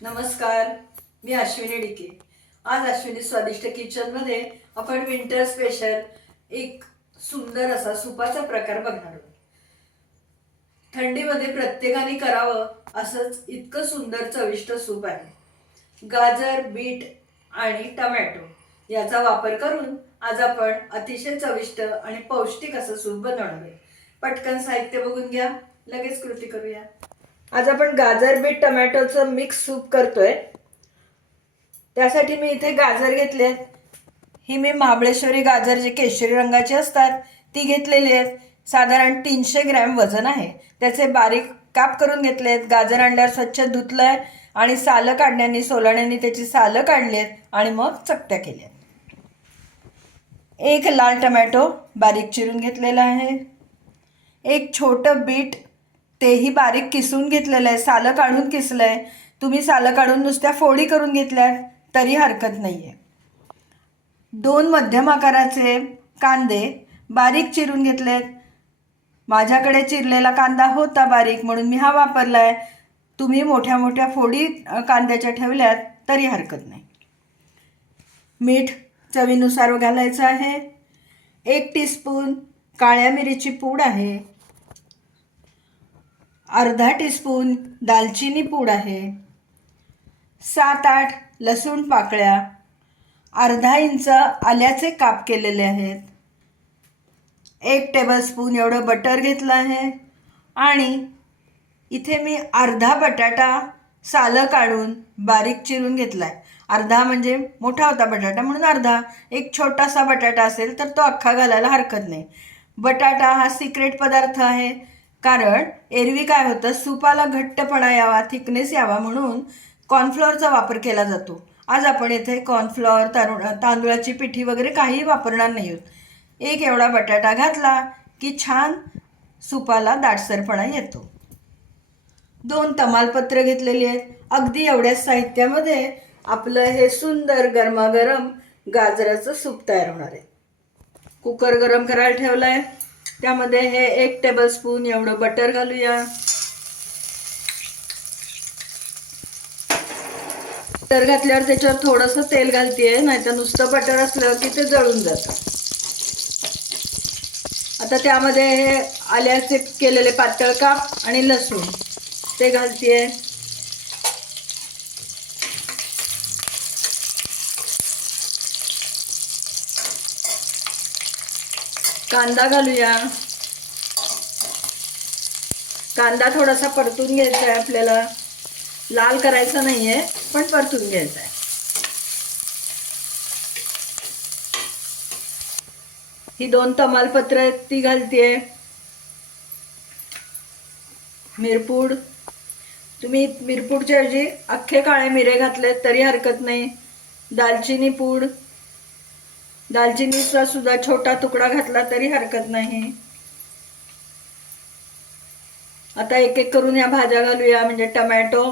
नमस्कार, मी अश्विनी डिके। आज अश्विनी स्वादिष्ट किचन मध्ये आपण विंटर स्पेशल एक सुंदर असा सूपाचा प्रकार बघणार आहोत। थंडीमध्ये प्रत्येकाने करावं असंच इतकं सुंदर चविष्ट सूप आहे। गाजर, बीट आणि टोमॅटो याचा वापर करून आज आपण अतिशय चविष्ट आणि पौष्टिक असं सूप बनवणार आहे। पटकन साहित्य बघून घ्या, लगेच कृती करूया। आज आपण गाजर, बीट, टोमॅटोचं मिक्स सूप करतोय। त्यासाठी मी इथे गाजर घेतलेत। ही मी महाबळेश्वरी गाजर जे केशरी रंगाचे असतात ती घेतलेली आहेत। साधारण 300 ग्रॅम वजन आहे। त्याचे बारीक काप करून घेतलेत। गाजर आणल्यावर स्वच्छ धुतलंय आणि सालं काढण्यानी सोलण्यानी त्याची सालं काढलीत आणि मग चकत्या केल्या। एक लाल टोमॅटो बारीक चिरून घेतलेला आहे। एक छोटं बीट तेही बारीक किसून घेतलेलं आहे, सालं काढून किसलंय। तुम्ही सालं काढून नुसत्या फोडी करून घेतल्या तरी हरकत नाहीये। 2 मध्यम आकाराचे कांदे बारीक चिरून घेतलेत। माझ्याकडे चिरलेला कांदा होता बारीक म्हणून मी हा वापरलाय। तुम्ही मोठ्या मोठ्या फोडी कांद्याच्या ठेवल्यात तरी हरकत नाही। मीठ चवीनुसार घालायचं आहे। 1 टीस्पून काळ्या मिरीची पूड आहे। अर्धा टीस्पून दालचिनी पूड आहे। 7-8 लसूण पाकळ्या, अर्धा इंच आल्याचे काप केलेले आहेत। 1 टेबलस्पून एवढं बटर घेतलं आहे आणि इथे मी अर्धा बटाटा सालं काढून बारीक चिरून घेतलाय। अर्धा म्हणजे मोठा होता बटाटा म्हणून अर्धा। एक छोटासा बटाटा असेल तर तो अख्खा घालायला हरकत नाही। बटाटा हा सिक्रेट पदार्थ आहे, कारण एरवी काय होतं, सूपाला घट्टपणा यावा, थिकनेस यावा म्हणून कॉर्नफ्लॉवरचा वापर केला जातो। आज आपण इथे कॉर्नफ्लॉवर, तांदूळाची पिठी वगैरे काही वापरणार नाही आहोत। एक एवढा बटाटा घातला की छान सूपाला दाटसरपणा येतो। 2 तमालपत्र घेतलेली आहेत। अगदी एवढ्याच साहित्यामध्ये आपलं हे सुंदर गरमागरम गाजराचं सूप तयार होणार आहे। कुकर गरम करायला ठेवलाय, त्यामध्ये हे 1 टेबलस्पून एवढं बटर घालूया। बटर घातल्यावर त्याच्यावर थोडंसं तेल घालतेय, नाहीतर नुसतं बटर असलं की ते जळून जातं। आता त्यामध्ये हे आल्याचे केलेले पातळ काप आणि लसूण ते घालतेय। कांदा घालूया। कांदा थोडासा परतून घ्यायचा आहे आपल्याला, लाल करायचं नाहीये पण परतून घ्यायचा आहे। ही 2 तमालपत्र आहेत ती घालतेय। मिरपूड, तुम्ही मिरपूडच्या ऐवजी अख्खे काळे मिरे घातले तरी हरकत नाही। दालचिनी पूड, दालचिनीचा सुद्धा छोटा तुकडा घातला तरी हरकत नाही। आता एक एक करून या भाज्या घालूया, म्हणजे टोमॅटो,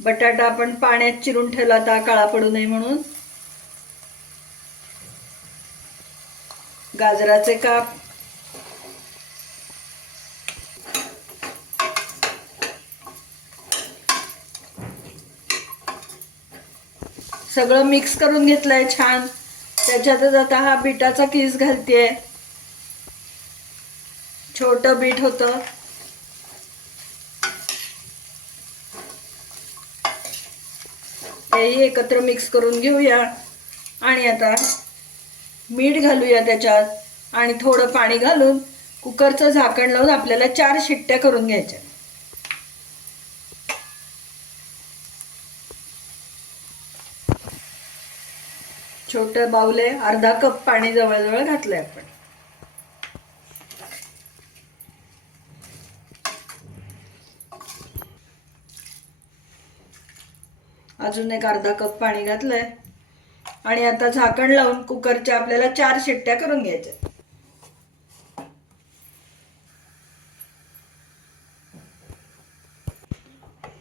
बटाटा आपण पाण्यात चिरून ठेवला होता काळा पडू नये म्हणून, गाजराचे काप, सगळं मिक्स करून घेतलंय छान। त्याच्यातच आता हा बीटाचा किस घालतेय। छोटं बीट होतं, हेही एकत्र मिक्स करून घेऊया। आणि आता मीठ घालूया त्याच्यात आणि थोडं पाणी घालून कुकरचं झाकण लावून आपल्याला 4 शिट्ट्या करून घ्यायच्या। छोटं बाउल आहे, अर्धा कप पाणी जवळजवळ घातलंय आपण। अजून एक अर्धा कप पाणी घातलंय आणि आता झाकण लावून कुकरच्या आपल्याला 4 शिट्ट्या करून घ्यायच्या।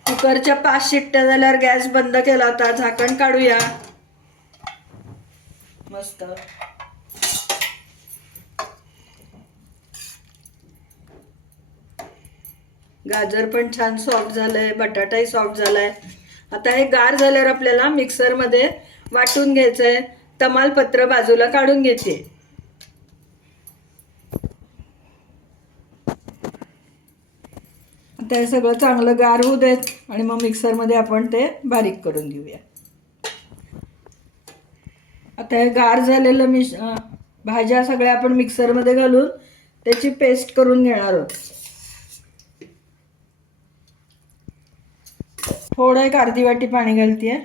कुकरच्या 5 शिट्ट्या झाल्यावर गॅस बंद केला होता, झाकण काढूया। मस्त . गाजर पण छान सॉफ्ट झालंय, बटाटाही सॉफ्ट झालाय. आता हे गार झाल्यावर आपल्याला मिक्सरमध्ये वाटून घ्यायचंय. तमालपत्र बाजूला काढून घेते. आता हे सगळं चांगलं गार होऊ देत आणि मग मिक्सरमध्ये आपण ते बारीक करून घेऊया. आता हे गार झालेलं भाज्या सगळ्या आपण मिक्सरमध्ये घालून त्याची पेस्ट करून घेणार आहोत. थोडं एक अर्धी वाटी पाणी घालतेय.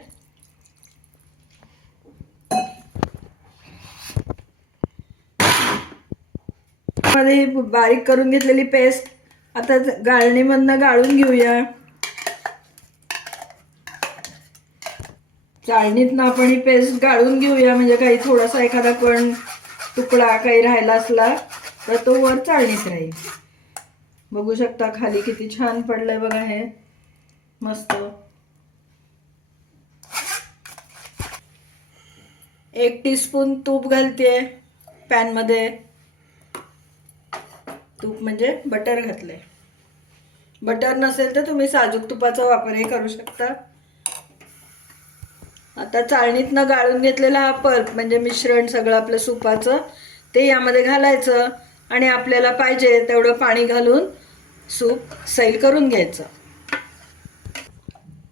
मध्ये बारीक करून घेतलेली पेस्ट आता गाळणीमधनं गाळून घेऊया. चाळणीतनं आपण ही पेस्ट गाळून घेऊया, म्हणजे काही थोडासा एखादा कण तुकडा काही राहिला असला तर तो वर चाळणीत राहील. बघू शकता खाली किती छान पडलंय बघा हे मस्त. 1 टीस्पून तूप घालते पॅन मध्ये. तूप म्हणजे बटर घातलंय. बटर नसेल तर तुम्ही साजूक तुपाचा वापरही करू शकता. आता चाळणीतनं गाळून घेतलेला हा पल्प म्हणजे मिश्रण सगळं आपलं सुपाचं ते यामध्ये घालायचं आणि आपल्याला पाहिजे तेवढं पाणी घालून सूप सैल करून घ्यायचं.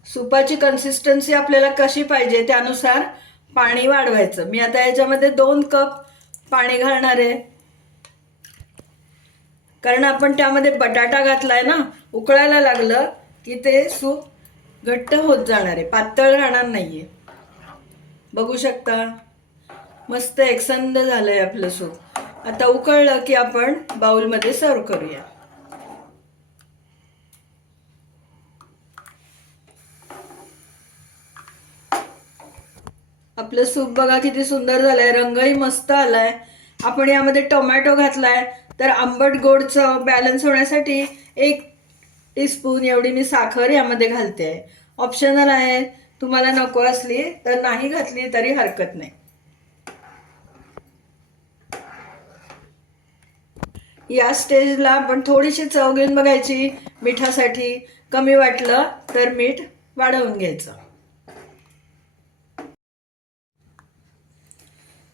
सुपाची कन्सिस्टन्सी आपल्याला कशी पाहिजे त्यानुसार पाणी वाढवायचं. मी आता याच्यामध्ये 2 कप पाणी घालणार आहे, कारण आपण त्यामध्ये बटाटा घातलाय ना. उकळायला लागलं की ते सूप घट्ट होत जाणार आहे, पातळ राहणार नाहीये. बघू शकता मस्त एकसंध झालंय आपलं सूप. आता उकळलं की आपण बाउलमध्ये सर्व करूया. आपलं सूप बघा किती सुंदर झालंय, रंगही मस्त आलाय. आपण यामध्ये टोमॅटो घातलाय तर आंबट गोडचं बॅलन्स होण्यासाठी 1 टीस्पून एवढी मी साखर यामध्ये घालते. ऑप्शनल आहे, तुम्हाला नको असली तर नाही घातली तरी हरकत नाही. या स्टेजला आपण थोडीशी चव घेऊन बघायची. मिठासाठी कमी वाटलं तर मीठ वाढवून घ्यायचं.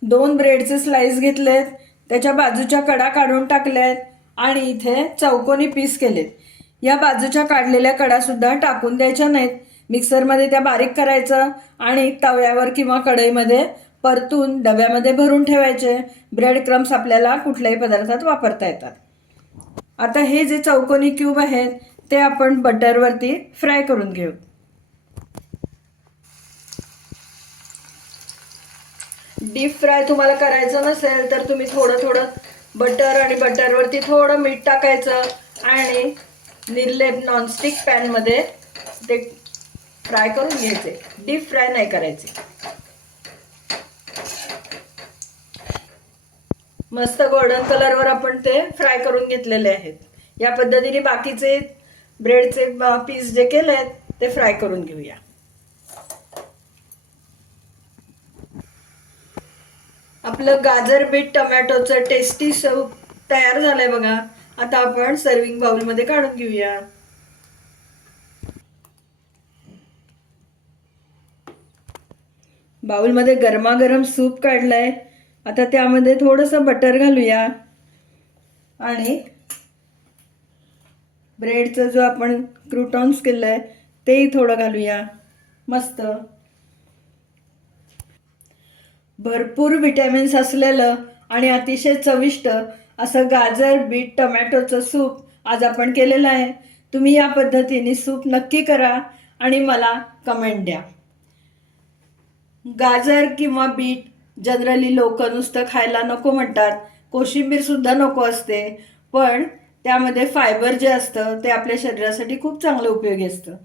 2 ब्रेडचे स्लाइस घेतलेत, त्याच्या बाजूच्या कडा काढून टाकल्यात आणि इथे चौकोनी पीस केलेत. या बाजूच्या काढलेल्या कडा सुद्धा टाकून द्यायच्या नाहीत. मिक्सरमध्ये त्या बारीक करायचं आणि तव्यावर किंवा कढईमध्ये परतून डब्यामध्ये भरून ठेवायचे. ब्रेड क्रम्स आपल्याला कुठल्याही पदार्थात वापरता येतात. आता हे जे चौकोनी क्यूब आहेत ते आपण बटरवरती फ्राय करून घेऊ. डीप फ्राय तुम्हाला करायचं नसेल तर तुम्ही थोडं बटर आणि बटरवरती थोडं मीठ टाकायचं आणि निर्लेप नॉनस्टिक पॅनमध्ये ते फ्राय करून घ्यायचे. डीप फ्राय नाही करायचे. मस्त गोल्डन कलरवर आपण ते फ्राय करून घेतलेले आहेत. या पद्धतीने बाकीचे ब्रेडचे पीस जे केलेत ते फ्राय करून घेऊया. आपलं गाजर बीट टोमॅटोचं टेस्टी सूप तयार झालंय बघा. आता आपण सर्विंग बाउलमध्ये काढून घेऊया. बाउलमध्ये गरमागरम सूप काढलाय. आता त्यामध्ये थोडंसं बटर घालूया आणि ब्रेडचं जो आपण क्रूटॉन्स केलंय तेही थोडं घालूया. मस्त भरपूर विटॅमिन्स असलेलं आणि अतिशय चविष्ट असं गाजर बीट टोमॅटोचं सूप आज आपण केलेलं आहे. तुम्ही या पद्धतीने सूप नक्की करा आणि मला कमेंट द्या. गाजर किंवा बीट जनरली लोक नुसतं खायला नको म्हणतात, कोशिंबीर सुद्धा नको असते, पण त्यामध्ये फायबर जे असतं ते आपल्या शरीरासाठी खूप चांगलं उपयोगी असतं.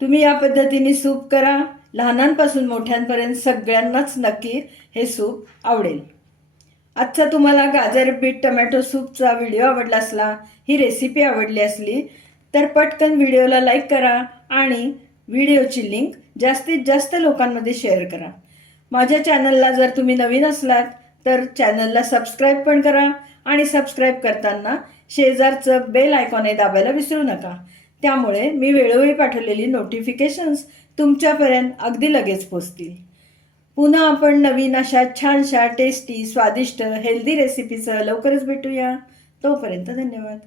तुम्ही या पद्धतीने सूप करा. लहानांपासून मोठ्यांपर्यंत सगळ्यांनाच नक्की हे सूप आवडेल. आजचा तुम्हाला गाजर बीट टोमॅटो सूपचा व्हिडिओ आवडला असला, ही रेसिपी आवडली असली तर पटकन व्हिडिओला लाईक करा आणि व्हिडिओची लिंक जास्तीत जास्त लोकांमध्ये शेअर करा. माझ्या चॅनलला जर तुम्ही नवीन असलात तर चॅनलला सबस्क्राईब पण करा आणि सबस्क्राईब करताना शेजारचं बेल आयकॉनही दाबायला विसरू नका. त्यामुळे मी वेळोवेळी पाठवलेली नोटिफिकेशन्स तुमच्यापर्यंत अगदी लगेच पोचतील. पुन्हा आपण नवीन अशा छानशा टेस्टी स्वादिष्ट हेल्दी रेसिपीसह लवकरच भेटूया. तोपर्यंत धन्यवाद.